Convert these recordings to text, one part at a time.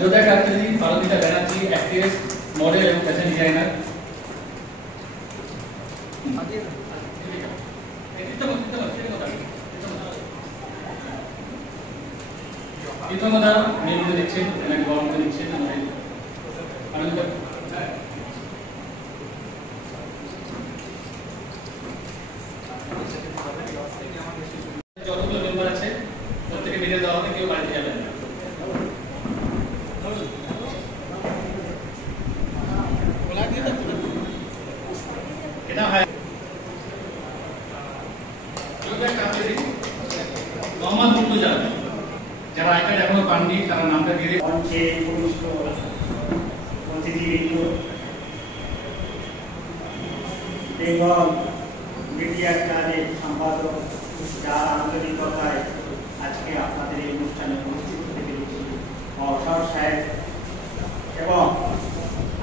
যোদ্ধা কাত্রি, Paromita Banerjee, actress, model এবং fashion designer. কৃতজ্ঞতা নিয়মিত দিচ্ছেন, এনাকে বরণ করে দিচ্ছেন আমাদের আনন্দ। যতগুলো মেম্বার আছে প্রত্যেকে মিলে দেওয়া হবে, কেউ বাড়িতে যাবেন না। এটা হয় মোহাম্মদ মুর্তজা, যারা আইপ্যাড এখনো পাননি তারা নামটা দিয়ে মঞ্চে পুরস্ক অতিথিবৃন্দ, বেঙ্গল মিডিয়া ক্লাবের সম্পাদক, যার আন্তরিকতায় আজকে আপনাদের এই অনুষ্ঠানে উপস্থিত হতে পেরেছি, অবসর সাহেব, এবং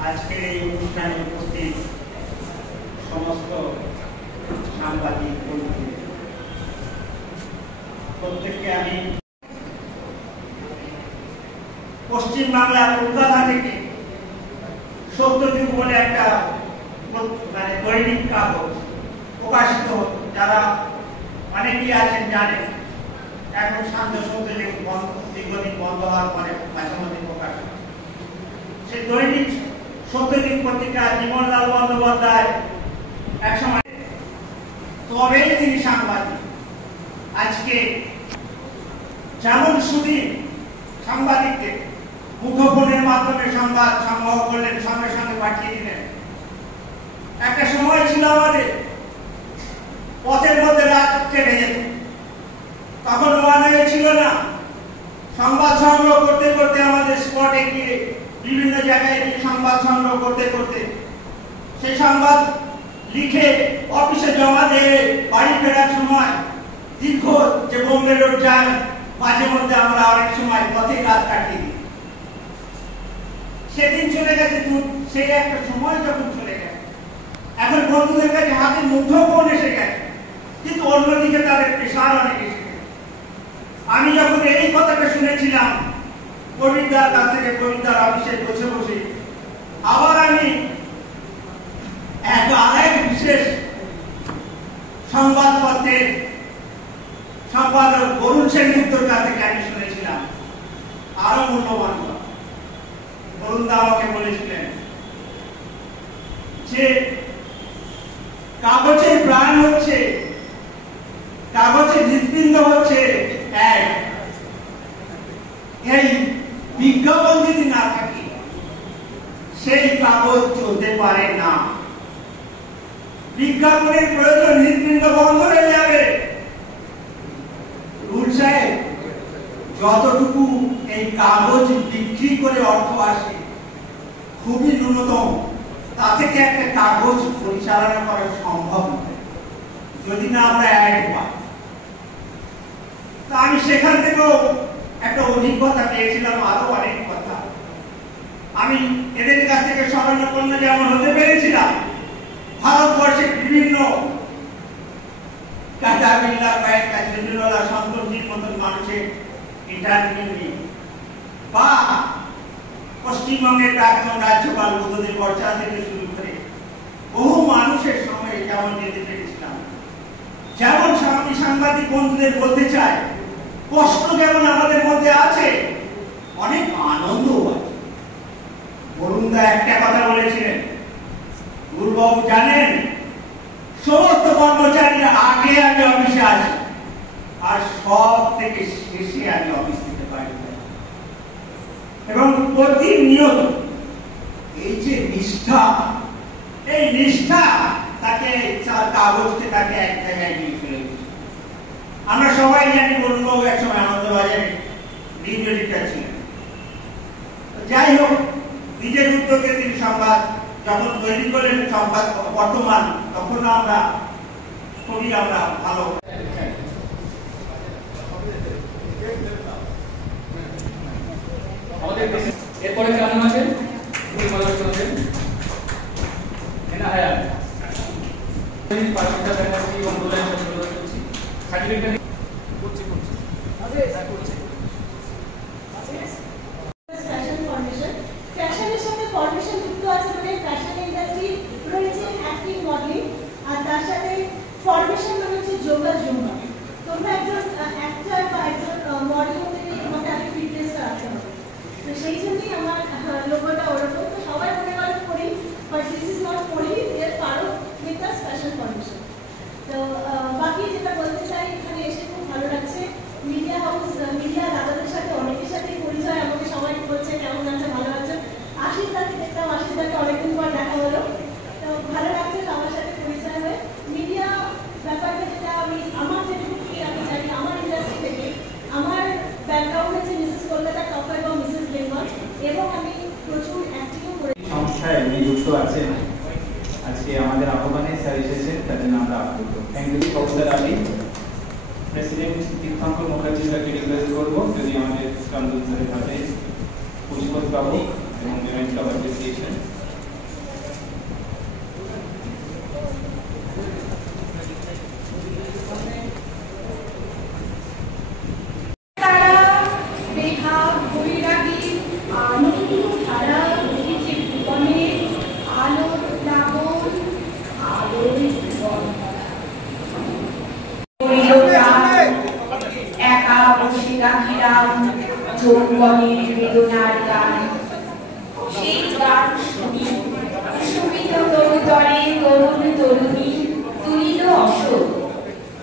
আজকের এই অনুষ্ঠানে উপস্থিত সমস্ত সাংবাদিক বন্ধু, প্রত্যেককে আমি পশ্চিম বাংলার কলকাতা থেকে সত্যযুগ বলে একটা দৈনিক কাগজ প্রকাশিত হতো, যারা অনেকেই আছেন জানেন, এখন শান্ত সত্যযুগ দীর্ঘদিন বন্ধ হওয়ার পরে মাঝে মধ্যে প্রকাশ। সেই দৈনিক সত্যযুগ পত্রিকা জীবনলাল বন্দ্যোপাধ্যায় একসময়, তবেই তিনি সাংবাদিক। আজকে যেমন সুদীপ সাংবাদিকদের মুঠোফোনের মাধ্যমে সংবাদ সংগ্রহ করলেন, সঙ্গে সঙ্গে পাঠিয়ে দিলেন। একটা সময় ছিল আমাদের পথের মধ্যে রাত কেটে যেত, তখন ওয়ানওয়ে ছিল না। সংবাদ সংগ্রহ করতে করতে আমাদের স্পটে গিয়ে বিভিন্ন জায়গায় গিয়ে সংবাদ সংগ্রহ করতে করতে সেই সংবাদ লিখে অফিসে জমা দিয়ে বাড়ি ফেরার সময় দীর্ঘ যে বোম্বে রোড যায়, মাঝে মধ্যে আমরা অনেক সময় পথে রাত কাটিয়ে দিই। সেদিন চলে গেছে, সেই একটা সময় যখন চলে গেছে, এখন বন্ধুদের কাছে হাতে মুঠোফোন এসে গেছে, কিন্তু অন্যদিকে তাদের প্রেশার অনেক এসে গেছে। আমি যখন এই কথাটা শুনেছিলাম কবিতার কাছ থেকে, কবিতার অফিসে বসে বসে, আবার আমি আরেক বিশেষ সংবাদপত্রের সম্পাদক বরুণ সেনগুপ্তর কাছ থেকে আমি শুনেছিলাম আরো মূল্যবান কথা। বরুণ দা আমাকে বলেছিলেন যে কাগজের প্রাণ হচ্ছে, কাগজের হৃৎপিণ্ড হচ্ছে এক, এই বিজ্ঞাপন যদি না থাকে সেই কাগজ চলতে পারে না। বিজ্ঞাপনের প্রয়োজন, হৃৎপিণ্ড বন্ধ হয়ে যাবে। যতটুকু এই কাগজ বিক্রি করে অর্থ আসে খুবই ন্যূনতম, তা থেকে একটা কাগজ পরিচালনা করা সম্ভব নয় যদি না আমরা অ্যাড পাই। তা আমি সেখান থেকেও একটা অভিজ্ঞতা পেয়েছিলাম, আরো অনেক কথা আমি এদের কাছ থেকে স্মরণাপন্ন যেমন হতে পেরেছিলাম। ভারতবর্ষের বিভিন্ন কাজাবিল্লা, কয়েকটা জেনারেলা, সন্তোষীর মতন মানুষের ইন্টারভিউ নিয়ে, বা পশ্চিমবঙ্গের প্রাক্তন রাজ্যপাল বুদ্ধদেব ভট্টাচার্য থেকে শুরু করে বহু মানুষের সঙ্গে যেমন যেতে পেরেছিলাম। যেমন আমি সাংবাদিক বন্ধুদের বলতে চাই, কষ্ট যেমন আমাদের মধ্যে আছে, অনেক আনন্দও আছে। বরুণদা একটা কথা বলেছিলেন, গুরুবাবু জানেন সমস্ত কর্মচারীরা আগে আগে অফিসে আসে আর সব থেকে শেষে আমি অফিস থেকে পাই। এবং প্রতিনিয়ত এই যে নিষ্ঠা, এই নিষ্ঠা তাকে কাগজকে তাকে এক জায়গায় নিয়ে চলে গেছে। আমরা সবাই জানি বরুণবাবু একসময় আনন্দবাজারে লিড এডিটর ছিলেন। যাই হোক, নিজের উদ্যোগে তিনি সংবাদ যখন তৈরি করলেন, সংবাদ বর্তমান, তখন আমরা খুবই ভালো। এরপরে কেমন আছেন? সার্টিফিকেট যুক্ত আছেন আজকে আমাদের আহ্বানে স্যার এসেছেন, তার জন্য আমরা আপ্লুত। Thank you. Kaushal Ali, president তীর্থঙ্কর মুখার্জি স্যারকে রিকোয়েস্ট করবো যদি আমাদের কামরুল স্যারের হাতে পুষ্পত পাবো এবং মেমেন্টো অফ অ্যাপ্রিসিয়েশন। যৌবনের বেদনার গান, সেই গান শুনি সুমিত তরুতরে তরুণ তরুণী তুলিল অশোক,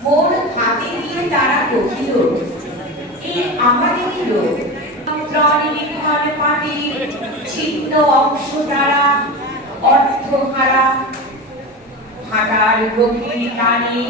মোর হাতে দিয়ে তারা কহিল এই আমাদেরই লোক। প্রাণীর পাটি ছিন্ন অংশ তারা অর্থহারা, ভাটার গভীর টানে